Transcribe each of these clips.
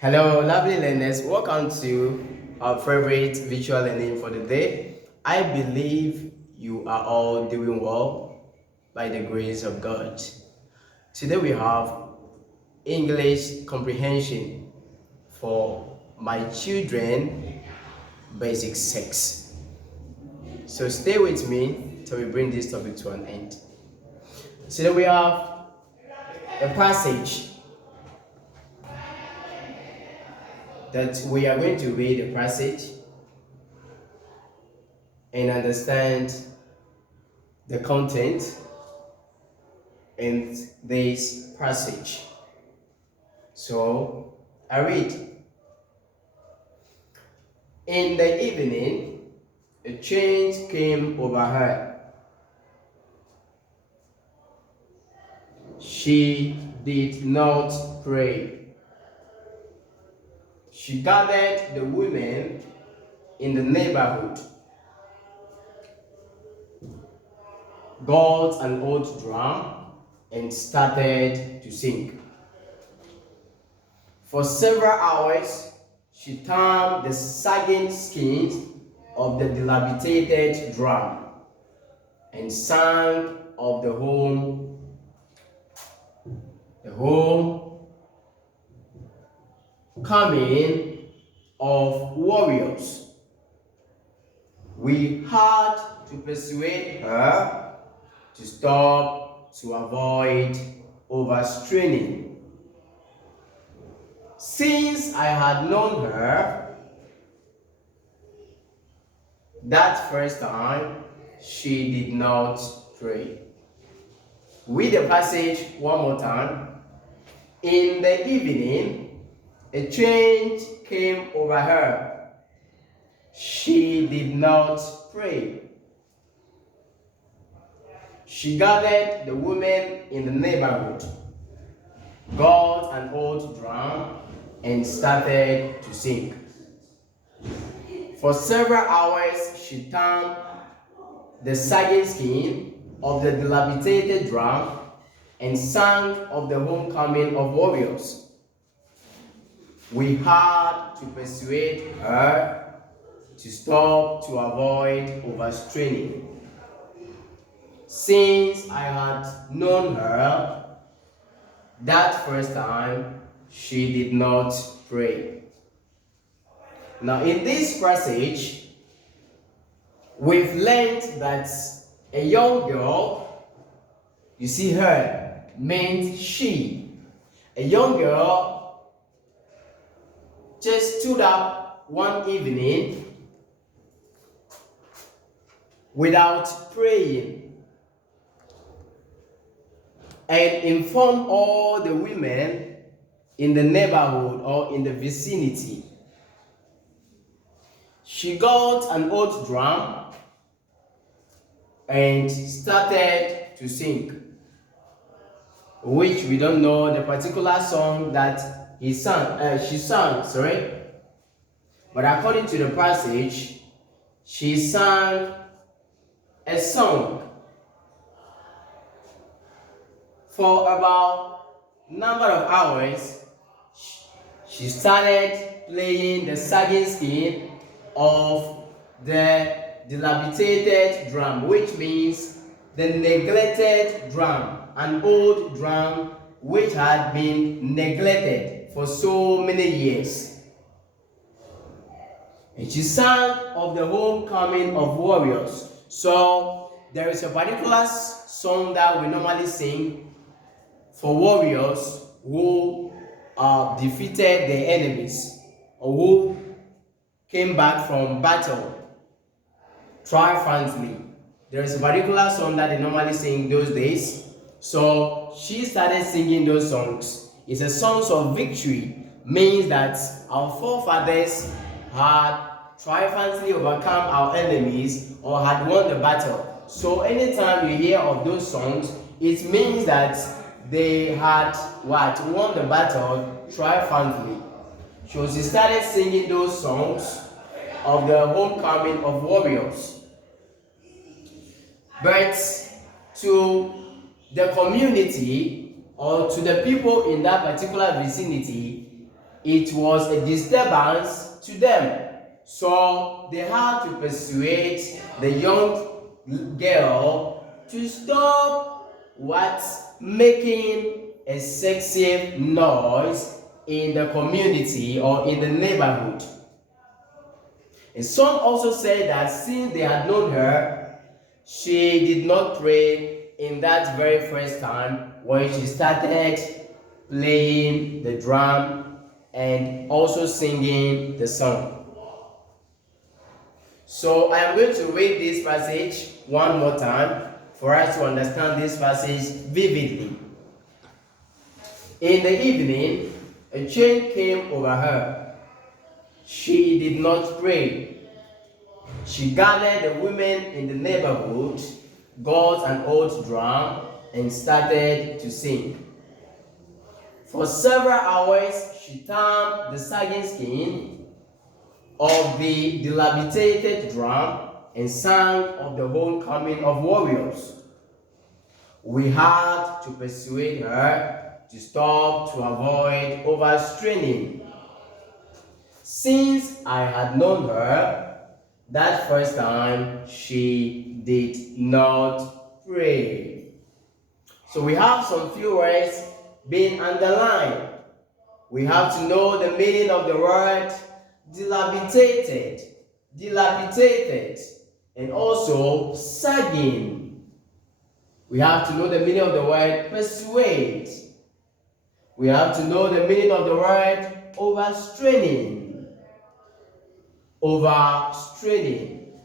Hello, lovely learners. Welcome to our favorite visual learning for the day. I believe you are all doing well by the grace of God. Today we have English comprehension for my children, basic 6. So stay with me till we bring this topic to an end. Today we have a passage that we are going to read the passage and understand the content in this passage. So I read. In the evening, a change came over her. She did not pray. She gathered the women in the neighborhood, got an old drum, and started to sing. For several hours, she turned the sagging skins of the dilapidated drum and sang of the home coming of warriors. We had to persuade her to stop to avoid overstraining. Since I had known her that first time, she did not pray. Read the passage one more time. In the evening, a change came over her. She did not pray. She gathered the women in the neighborhood, got an old drum, and started to sing. For several hours, she turned the sagging skin of the dilapidated drum and sang of the homecoming of warriors. We had to persuade her to stop to avoid overstraining. Since I had known her that first time, she did not pray. Now, in this passage, we've learned that a young girl, you see her, meant she. A young girl just stood up one evening without praying and informed all the women in the neighborhood or in the vicinity. She got an old drum and started to sing, which we don't know the particular song that she sang, But according to the passage, she sang a song for about number of hours. She started playing the sagging skin of the dilapidated drum, which means the neglected drum, an old drum which had been neglected for so many years. And she sang of the homecoming of warriors. So there is a particular song that we normally sing for warriors who defeated their enemies or who came back from battle triumphantly. There is a particular song that they normally sing those days. So she started singing those songs. It's a song of victory, means that our forefathers had triumphantly overcome our enemies or had won the battle. So anytime you hear of those songs, it means that they had won the battle triumphantly. So she started singing those songs of the homecoming of warriors. But to the community or to the people in that particular vicinity, it was a disturbance to them. So they had to persuade the young girl to stop making a sexy noise in the community or in the neighborhood. And some also said that since they had known her, she did not pray in that very first time when she started playing the drum and also singing the song. So I am going to read this passage one more time for us to understand this passage vividly. In the evening, a change came over her. She did not pray. She gathered the women in the neighborhood, got an old drum, and started to sing. For several hours, she turned the sagging skin of the dilapidated drum and sang of the homecoming of warriors. We had to persuade her to stop to avoid overstraining. Since I had known her that first time, she did not pray. So we have some few words being underlined. We have to know the meaning of the word dilapidated, and also sagging. We have to know the meaning of the word persuade. We have to know the meaning of the word overstraining.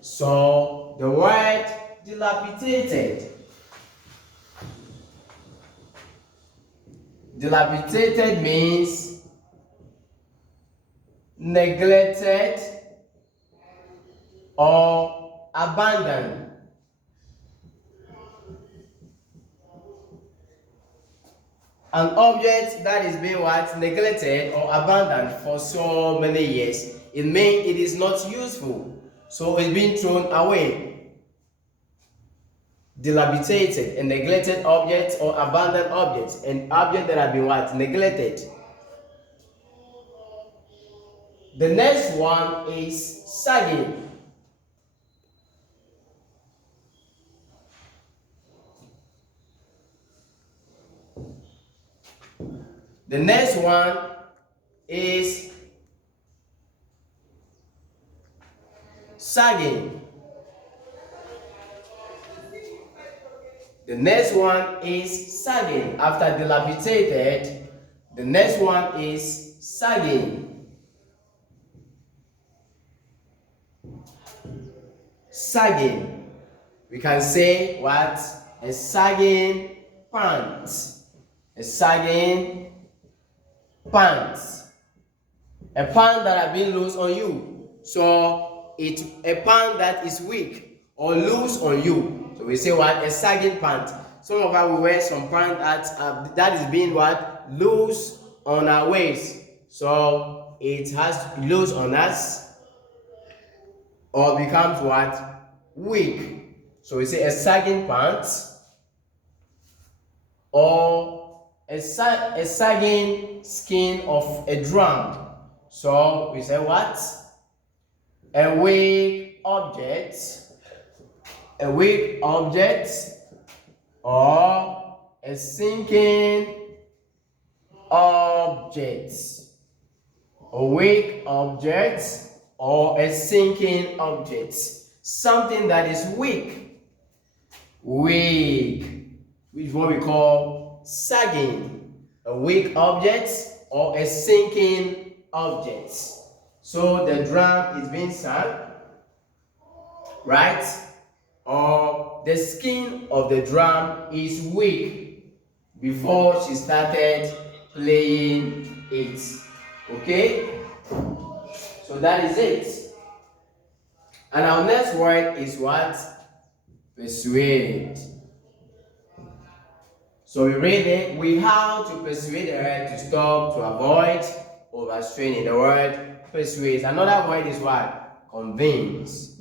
So the word dilapidated. Dilapidated means neglected or abandoned. An object that is being neglected or abandoned for so many years. It means it is not useful, so it's being thrown away. Dilapidated, a neglected object or abandoned object, an object that have been neglected. The next one is sagging. The next one is sagging. The next one is sagging. After dilapidated, the next one is sagging. Sagging. We can say what? A sagging pant. A sagging pant. A pant that has been loose on you. So it's a pant that is weak or loose on you. So we say what? A sagging pant. Some of us will wear some pant that is being loose on our waist. So it has loose on us or becomes weak. So we say a sagging pant or a sagging skin of a drum. So we say what? A weak object. A weak object or a sinking object. A weak object or a sinking object. Something that is weak. Weak, which is what we call sagging. A weak object or a sinking object. So the drum is being sung, right? Or the skin of the drum is weak before she started playing it. Okay? So that is it. And our next word is what? Persuade. So we read it. We have to persuade her to stop, to avoid overstraining. The word persuade. Another word is what? Convince.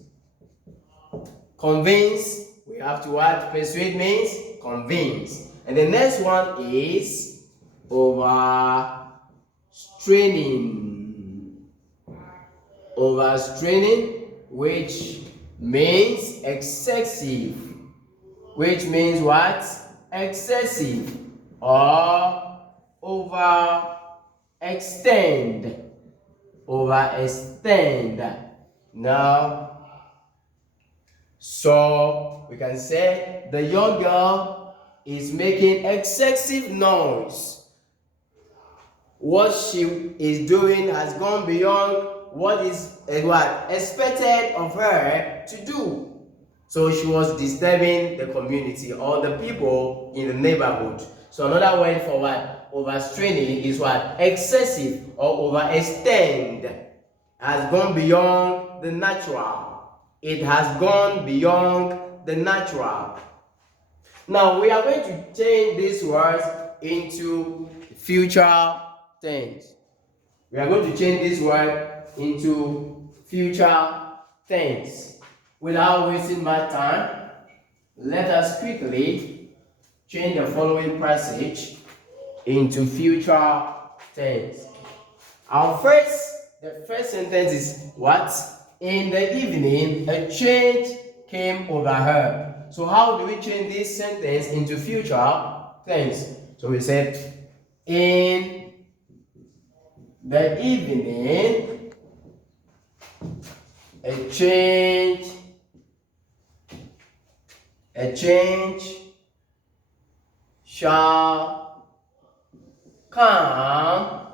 Convince, we have to what? Persuade means convince. And the next one is overstrain. overstraining, which means excessive, which means what? Excessive, or overextend. Now, so we can say the young girl is making excessive noise. What she is doing has gone beyond what is expected of her to do. So she was disturbing the community or the people in the neighborhood. So another word for what? Overstraining is what? Excessive or overextend. Has gone beyond the natural. It has gone beyond the natural. Now we are going to change these words into future tense. We are going to change this word into future tense. Without wasting much time, let us quickly change the following passage into future tense. The first sentence is what? In the evening, a change came over her. So how do we change this sentence into future tense? So we said, in the evening, a change shall come.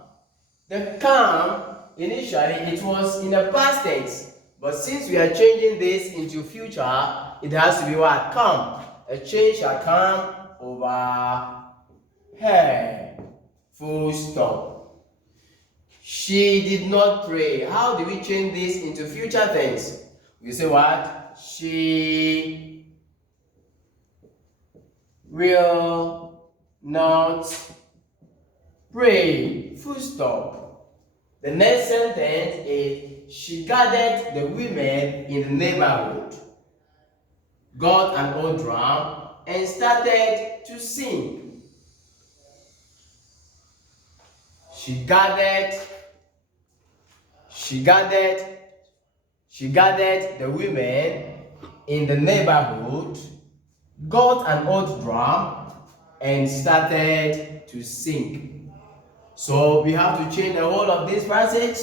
The come, initially it was in the past tense, but since we are changing this into future, it has to be what? Come. A change shall come over her. Full stop. She did not pray. How do we change this into future tense? We say what? She will not pray. Full stop. The next sentence is, she gathered the women in the neighborhood, got an old drum, and started to sing. She gathered the women in the neighborhood, got an old drum, and started to sing. So we have to change the whole of this passage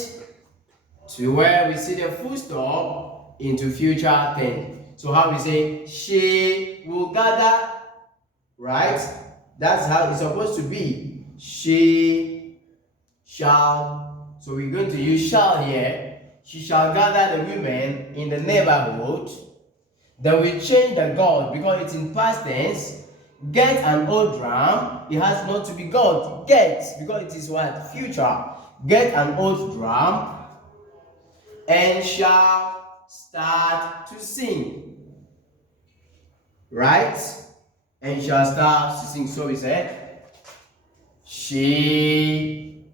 to where we see the full stop into future tense. So how we say, she will gather, right? That's how it's supposed to be. She shall. So we're going to use shall here. She shall gather the women in the neighborhood. Then we change the got because it's in past tense. Get an old drum. It has not to be got. Get, because it is what? Future. Get an old drum and shall start to sing. Right? And shall start to sing. So we said, she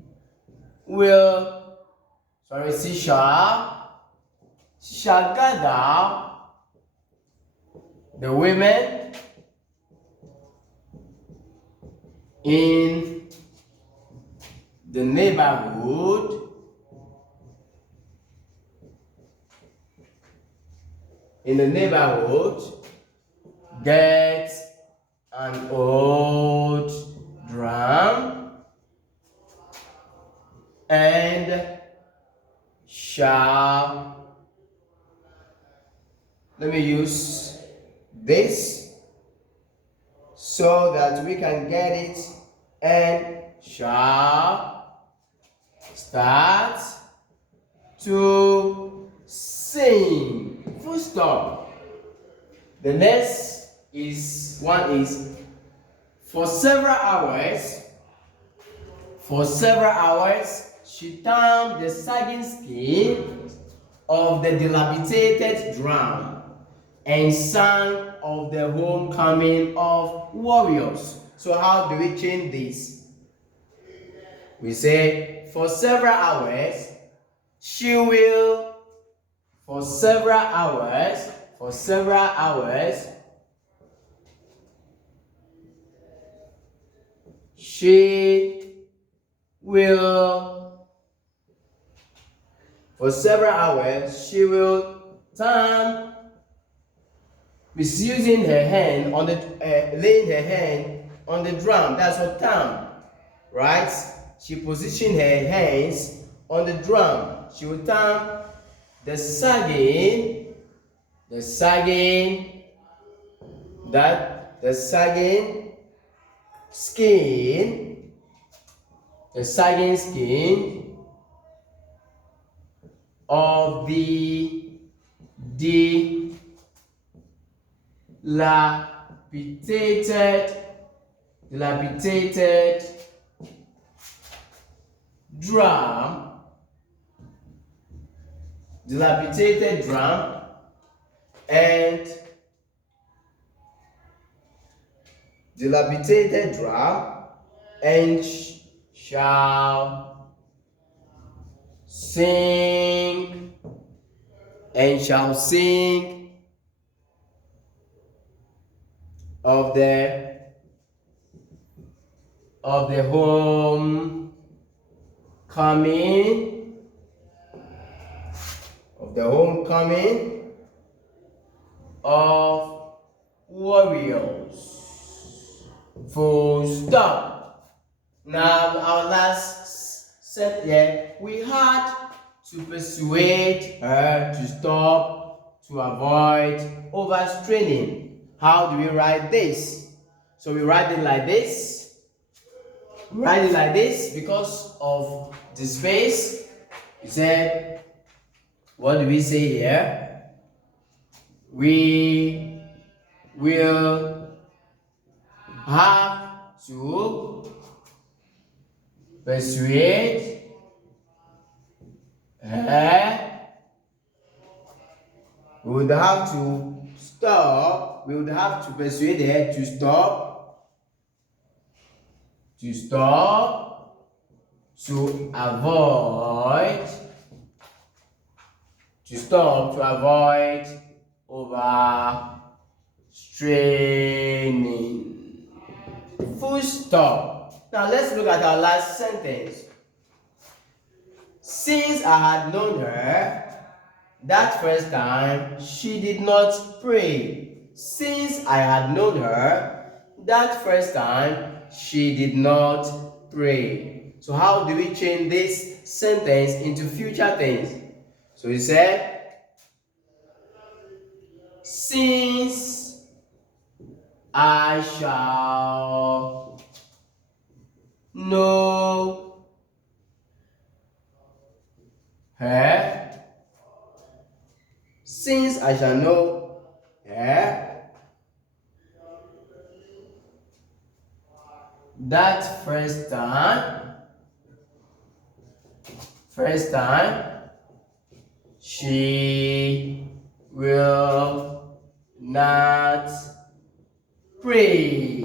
shall gather the women in the neighborhood get an old drum and shall, let me use this so that we can get it, and shall start to sing. Full stop. The next one is for several hours she turned the sagging skin of the dilapidated drum and sang of the homecoming of warriors. So how do we change this? We say for several hours she will, she will For several hours, she will turn, misusing her hand on the, laying her hand on the drum. That's what thumb, right? She positioned her hands on the drum. She will thumb the sagging, the sagging skin, the sagging skin of the dilapidated drum, and shall sing of the homecoming of warriors. Full stop. Now our last set here, we had to persuade her to stop, to avoid overstraining. How do we write this? So we write it like this. Because of the space. We said, what do we say here? We will have to persuade her. We would have to stop. We would have to persuade her to stop. To avoid overstraining. Full stop. Now let's look at our last sentence. Since I had known her that first time, she did not pray. Since I had known her that first time, she did not pray. So how do we change this sentence into future tense? So he said, since I shall know her, that first time, she will not pray.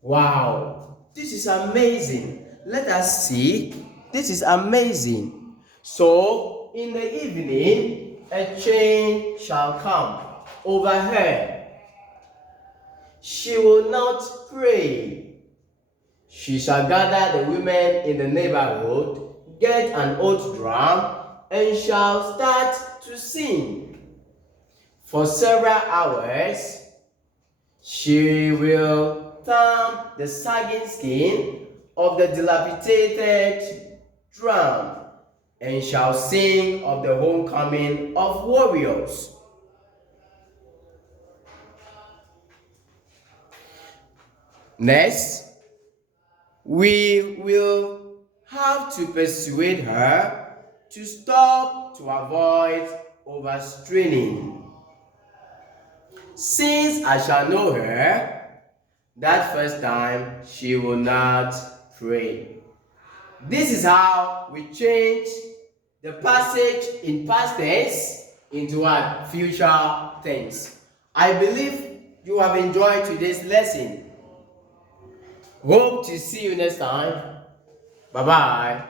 Wow, this is amazing. Let us see. This is amazing. So in the evening, a change shall come over her. She will not pray. She shall gather the women in the neighborhood, get an old drum, and shall start to sing. For several hours, she will thumb the sagging skin of the dilapidated drum, and shall sing of the homecoming of warriors. Next, we will have to persuade her to stop, to avoid overstraining. Since I shall know her that first time, she will not pray. This is how we change the passage in past tense into what? Future tense. I believe you have enjoyed today's lesson. Hope to see you next time. Bye-bye.